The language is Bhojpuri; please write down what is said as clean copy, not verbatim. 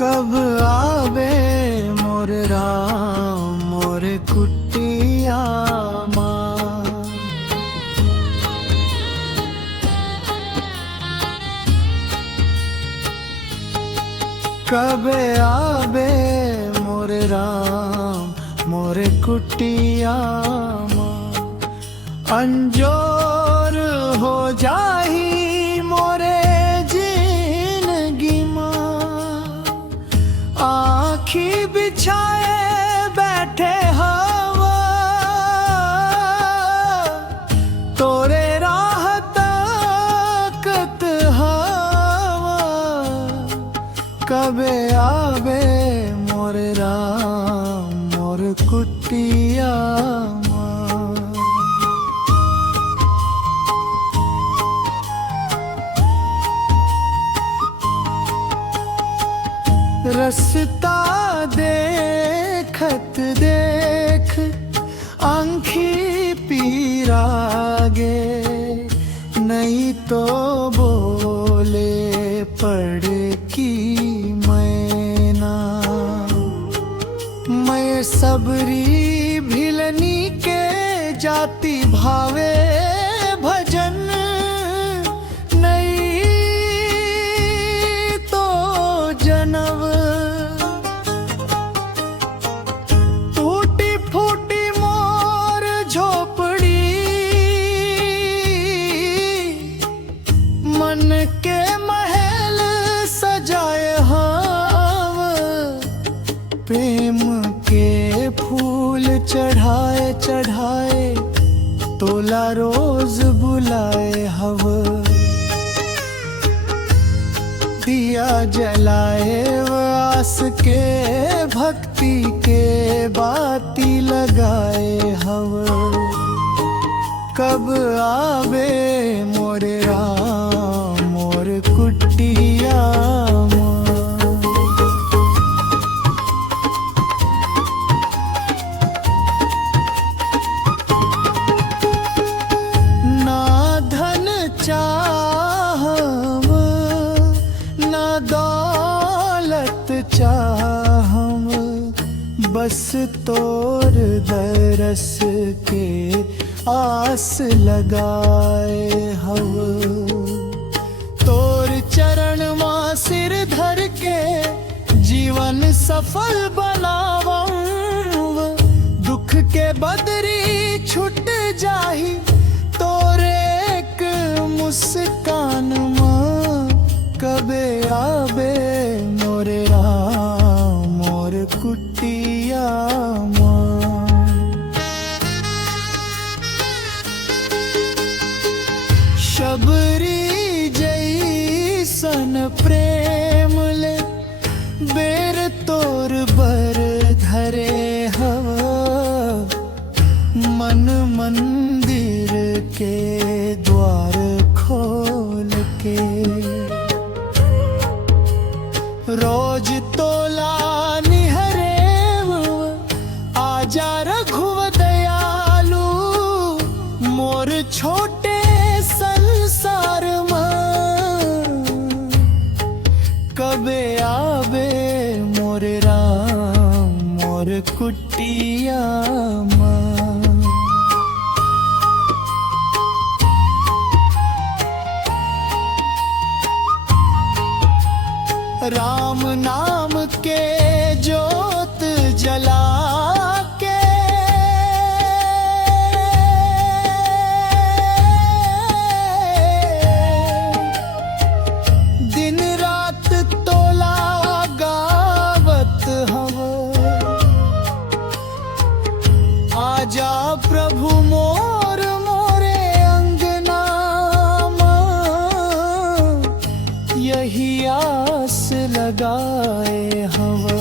कब आवे मोर राम मोर कुटिया माँ। कब आवे मोर राम मोर कुटिया माँ। अंजोर हो जाही मोरे जिंदगी माँ। आँखी बिछाए बैठे हवा तोरे राह तकत हवा। कबे आवे मोर राम मोर कुटिया माँ। रस्ता देखत देख आँखी पीरागे। नहीं तो बोले पड़ की मैना। मैं सबरी भिलनी के जाति भावे भजन। नहीं तो जनव टूटी फूटी मोर झोपड़ी। मन के महल सजाए हम प्रेम के फूल चढ़ाए चढ़ाए। तोला रोज बुलाए हव दिया जलाए आस के भक्ति के बाती लगाए हव। कब आवे मोरे राम मोर कुटिया माँ। ना धन चाहम ना दौलत चाहम। बस तोर दरस के आस लगाए हव। तोर चरण माँ सिर धर के जीवन सफल बनावम। दुख के बदरी छुट जाही तोरे एक मुस्कान माँ। कबे आवे मोरे राम मोर कुटिया माँ। शबरी जैसन प्रेम ले बेर तोर बर धरे हवा। मन मंदिर के द्वार खोल के रोज तोला निहरे आजा रघुव दयालु। मोर छोटे संसार माँ। कबे आवे मोर राम मोर कुटिया माँ। राम नाम के जोत जला के दिन रात तोला गावत हव। आजा प्रभु मोर मोरे अंगना माँ। यही आस लगाए हवा।